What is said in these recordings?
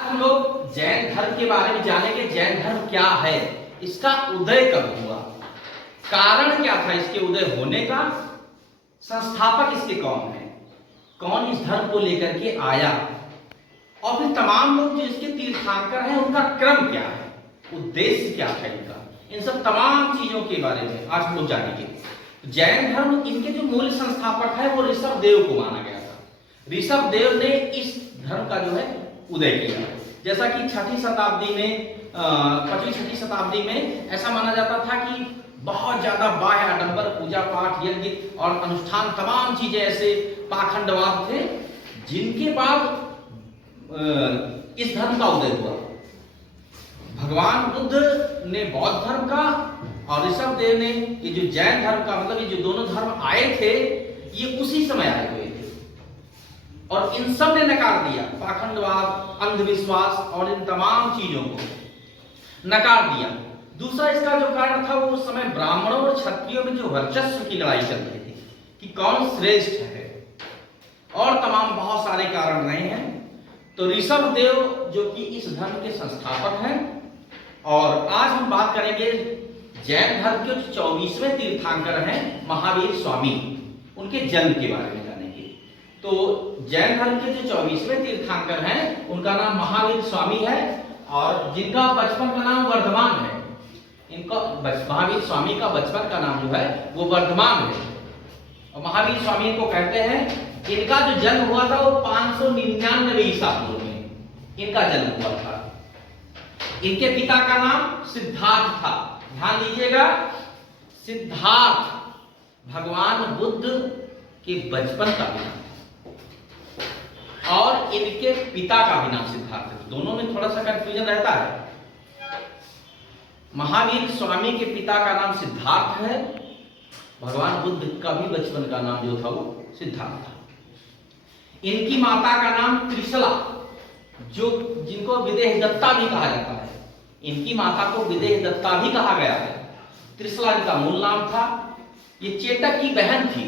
हम लोग जैन धर्म के बारे में जानेंगे। जैन धर्म क्या है, इसका उदय कब हुआ, कारण क्या था इसके उदय होने का, संस्थापक इसके कौन है, कौन इस धर्म को लेकर के आया, और फिर तमाम लोग जो इसके तीर्थंकर हैं उनका क्रम क्या है, उद्देश्य क्या है इनका, इन सब तमाम चीजों के बारे में आज हम लोग जानेंगे। जैन धर्म, इनके जो मूल संस्थापक है वो ऋषभ देव को माना गया था। ऋषभ देव ने इस धर्म का जो है उदय किया। जैसा कि 6वीं शताब्दी में 5वीं-6वीं शताब्दी में ऐसा माना जाता था कि बहुत ज्यादा बाह्य आडंबर पूजा पाठ यज्ञ और अनुष्ठान तमाम चीजें ऐसे पाखंडवाद थे, जिनके बाद इस धर्म का उदय हुआ। भगवान बुद्ध ने बौद्ध धर्म का और ऋषभ देव ने ये जो जैन धर्म का, मतलब ये जो दोनों धर्म आए थे ये उसी समय आए हुए थे, और इन सब ने नकार दिया पाखंडवाद, अंधविश्वास और इन तमाम चीजों को नकार दिया। दूसरा इसका जो कारण था वो उस समय ब्राह्मणों और क्षत्रियों में जो वर्चस्व की लड़ाई चल रही थी कि कौन श्रेष्ठ है, और तमाम बहुत सारे कारण रहे हैं। तो ऋषभ देव जो कि इस धर्म के संस्थापक हैं, और आज हम बात करेंगे जैन धर्म के 24वें तीर्थंकर हैं महावीर स्वामी, उनके जन्म के बारे में जानेंगे। तो जैन धर्म के जो 24वें तीर्थंकर हैं उनका नाम महावीर स्वामी है, और जिनका बचपन का नाम वर्धमान है। इनका महावीर स्वामी का बचपन का नाम जो है वो वर्धमान है, और महावीर स्वामी को कहते हैं। इनका जो जन्म हुआ था वो 599 ईसा पूर्व में इनका जन्म हुआ था। इनके पिता का नाम सिद्धार्थ था, ध्यान दीजिएगा, सिद्धार्थ भगवान बुद्ध के बचपन का भी नाम, और इनके पिता का भी नाम सिद्धार्थ है। दोनों में थोड़ा सा कंफ्यूजन रहता है। महावीर स्वामी के पिता का नाम सिद्धार्थ है, भगवान बुद्ध का भी बचपन का नाम जो था वो सिद्धार्थ था। इनकी माता का नाम त्रिशला, जो जिनको विदेह दत्ता भी कहा जाता है, इनकी माता को विदेह दत्ता भी कहा गया है। त्रिशला इनका मूल नाम था। ये चेटक की बहन थी।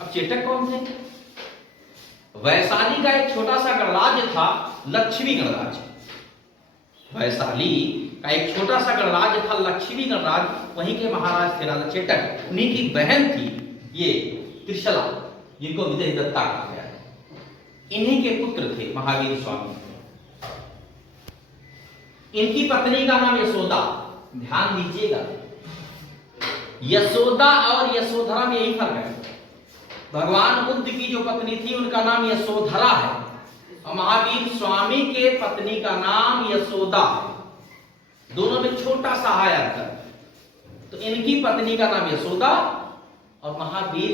अब चेटक कौन थे? वैशाली का एक छोटा सा गणराज्य था, लक्ष्मी गणराज्य। वैशाली का एक छोटा सा गणराज्य था, लक्ष्मी गणराज्य, वहीं के महाराज थे राजा चेटक। उन्हीं की बहन थी ये त्रिशला, जिनको विदेह दत्ता कहा गया है। इन्हीं के पुत्र थे महावीर स्वामी। इनकी पत्नी का नाम यशोदा, ध्यान दीजिएगा, यशोदा और यशोधरा में यही फर्क है। भगवान बुद्ध की जो पत्नी थी उनका नाम यशोधरा है, और महावीर स्वामी के पत्नी का नाम यशोदा है। दोनों में छोटा सा है अंतर। तो इनकी पत्नी का नाम यशोदा, और महावीर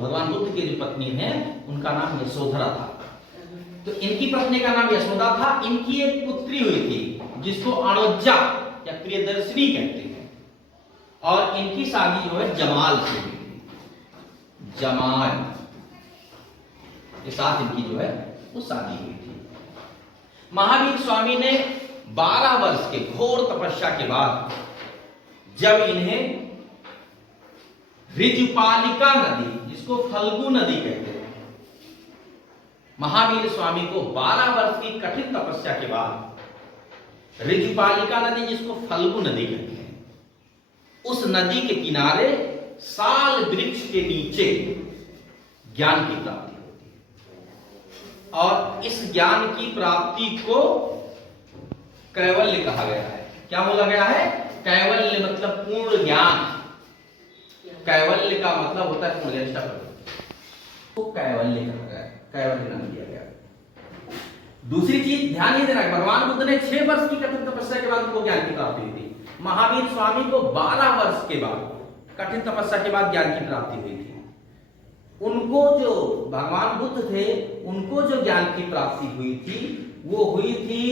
भगवान बुद्ध के जो पत्नी है उनका नाम यशोधरा था। तो इनकी पत्नी का नाम यशोदा था। इनकी एक पुत्री हुई थी जिसको अणोज्जा या प्रियदर्शिनी कहते हैं, और इनकी शादी जो है जमाल से हुई थी। जमाल के साथ इनकी जो है वो शादी हुई थी। महावीर स्वामी ने 12 वर्ष के घोर तपस्या के बाद जब इन्हें ऋजुपालिका नदी, जिसको फल्गु नदी कहते हैं, महावीर स्वामी को 12 वर्ष की कठिन तपस्या के बाद ऋजुपालिका नदी, जिसको फल्गु नदी कहते हैं, उस नदी के किनारे साल वृक्ष के नीचे ज्ञान की प्राप्ति होती है, और इस ज्ञान की प्राप्ति को कैवल्य कहा गया है। क्या बोला गया है? कैवल्य मतलब पूर्ण ज्ञान। कैवल्य का मतलब होता है पूर्ण ज्ञान, तो कैवल्य कहा गया, कैवल्य नाम दिया गया। दूसरी चीज ध्यान ये देना, भगवान बुद्ध ने 6 वर्ष की कठिन तपस्या के बाद उनको ज्ञान की प्राप्ति हुई थी। महावीर स्वामी को 12 वर्ष के बाद कठिन तपस्या के बाद ज्ञान की प्राप्ति हुई थी। उनको जो भगवान बुद्ध थे उनको जो ज्ञान की प्राप्ति हुई थी वो हुई थी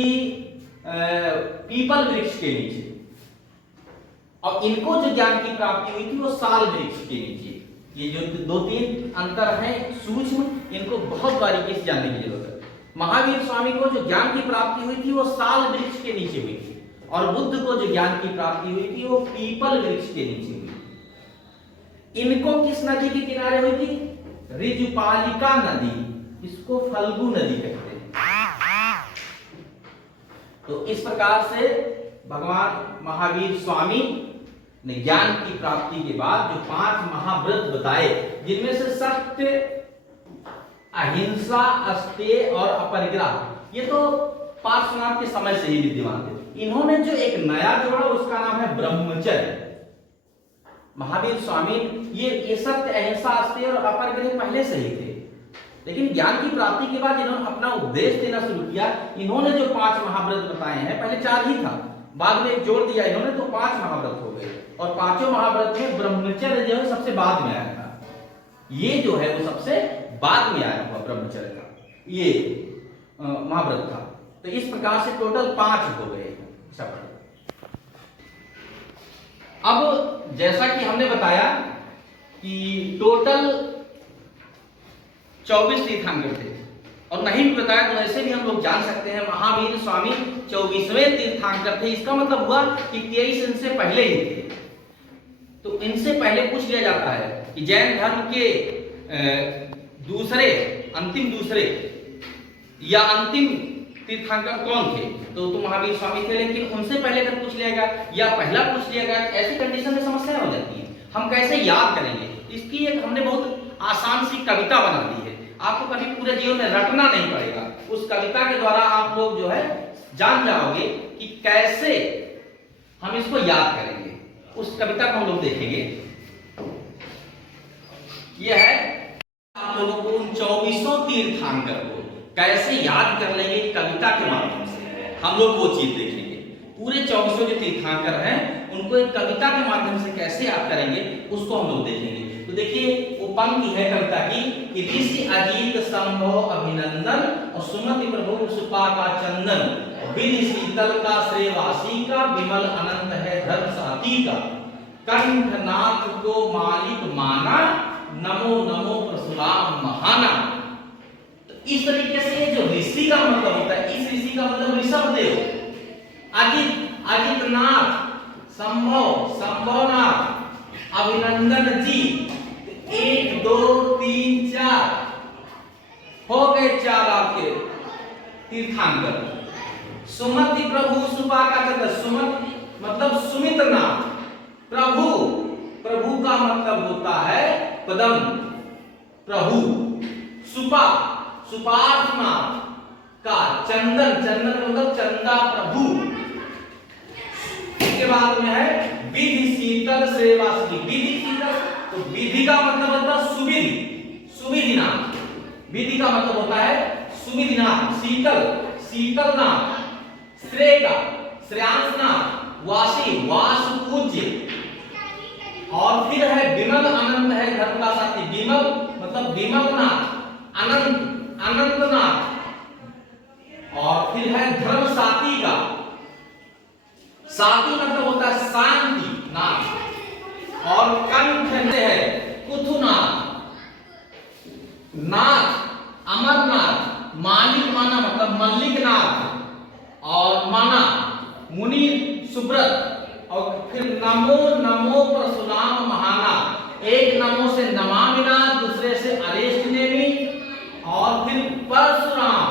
पीपल वृक्ष के नीचे, और इनको जो ज्ञान की प्राप्ति हुई थी वो साल वृक्ष के नीचे। ये जो 2-3 अंतर हैं सूक्ष्म, इनको बहुत बारीकी से जानने की जरूरत है। महावीर स्वामी को जो ज्ञान की प्राप्ति हुई थी वो साल वृक्ष के नीचे हुई थी, और बुद्ध को जो ज्ञान की प्राप्ति हुई थी वो पीपल वृक्ष के नीचे हुई। इनको किस नदी के किनारे हुई थी? ऋजुपालिका नदी, इसको फल्गु नदी कहते हैं। तो इस प्रकार से भगवान महावीर स्वामी ने ज्ञान की प्राप्ति के बाद जो 5 महाव्रत बताए, जिनमें से सत्य, अहिंसा, अस्तेय और अपरिग्रह, ये तो पार्श्वनाथ के समय से ही विद्यमान थे। इन्होंने जो एक नया जोड़ा उसका नाम है ब्रह्मचर्य। महावीर स्वामी ये सत्य, अहिंसा, अस्तेय और अपरिग्रह पहले से ही थे, लेकिन ज्ञान की प्राप्ति के बाद इन्होंने अपना उपदेश देना शुरू किया। इन्होंने जो 5 महाव्रत बताए हैं, पहले 4 ही था, बाद में एक जोड़ दिया इन्होंने, तो 5 महाव्रत हो गए। और 5 महाव्रत में ब्रह्मचर्य जो है सबसे बाद में आया था। ये जो है वो सबसे बाद में आया हुआ ब्रह्मचर्य का ये महाव्रत था। तो इस प्रकार से टोटल 5 हो गए शब्द। अब जैसा कि हमने बताया कि टोटल 24 तीर्थंकर थे, और नहीं भी बताया तो ऐसे भी हम लोग जान सकते हैं महावीर स्वामी 24वें तीर्थंकर थे। इसका मतलब हुआ कि 23 इनसे पहले ही थे। तो इनसे पहले पूछ लिया जाता है कि जैन धर्म के अंतिम दूसरे या अंतिम तीर्थंकर कौन थे, तो महावीर स्वामी थे। लेकिन उनसे पहले अगर पूछ लिया गया या पहला पूछ लिया गया, ऐसी कंडीशन में समस्या हो जाती है। हम कैसे याद करेंगे? इसकी एक हमने बहुत आसान सी कविता बना दी है। आपको कभी पूरे जीवन में रटना नहीं पड़ेगा। उस कविता के द्वारा आप लोग जो है जान जाओगे कि कैसे हम इसको याद करेंगे। उस कविता को हम लोग देखेंगे। यह है आप लोगों को उन 24 तीर्थंकर को कैसे याद कर लेंगे कविता के माध्यम से, हम लोग वो चीज देखेंगे। पूरे 24 जो तीर्थंकर हैं उनको एक कविता के माध्यम से कैसे याद करेंगे उसको हम लोग देखेंगे। तो देखिए वो पंक्ति है कविता की कि ऋषि अजीत संभव अभिनंदन और सुमति प्रभु सुपा का चंदन, विधि शीतल का श्रेयवासी का, विमल अनंत है धर्म साथी का, कंठनाथ को मालिक माना, नमो नमो परशुराम महाना। तो इस तरीके से जो ऋषि का मतलब होता है, इस ऋषि का मतलब ऋषभ देव, अजितनाथ, संभवनाथ, अभिनंदन जी। 1 2 3 4 हो गए 4 आपके तीर्थंकर। सुमति प्रभु सुपा का चंद्र, सुमति मतलब सुमित नाथ, प्रभु का मतलब होता है पदम प्रभु, सुपार्थनाथ का, चंदन मतलब चंदा प्रभु। इसके बाद में है विधि शीतल श्रेयवासी। विधि शीतल, तो विधि का मतलब होता है सुविधिनाथ। विधि का मतलब होता है सुविधिनाथ, शीतलनाथ, श्रेय का श्रेयांसनाथ, वासी वास पूज्य। और फिर है विमल अनंत है धर्म का साथी। विमल मतलब विमलनाथ, अनंतनाथ। और फिर है धर्म साथी का, साथी मतलब होता है शांति नाथ। और कंठ है कुथुनाथ, नाथ अमरनाथ, मालिक माना मतलब मल्लिकनाथ, और माना मुनि सुब्रत। और फिर नमो नमो परशुराम महाना, एक नमो से नमामिना, दूसरे से अरेस्ट नेमी, और फिर परशुराम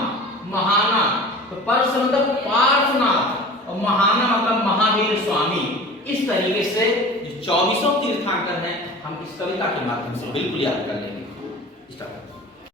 महाना। तो परशु मतलब पार्श्वनाथ और महाना मतलब महावीर स्वामी। इस तरीके से जो 24 तीर्थंकर हैं हम इस कविता के माध्यम से बिल्कुल याद कर लेंगे।